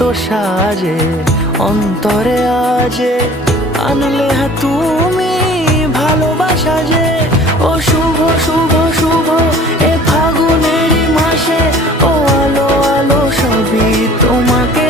কত সাজে অন্তরে আজে আনলে তুমি ভালোবাসা যে। ও শুভ শুভ শুভ এ ফাগুনেরই মাসে, ও আলো আলো সবই তোমাকে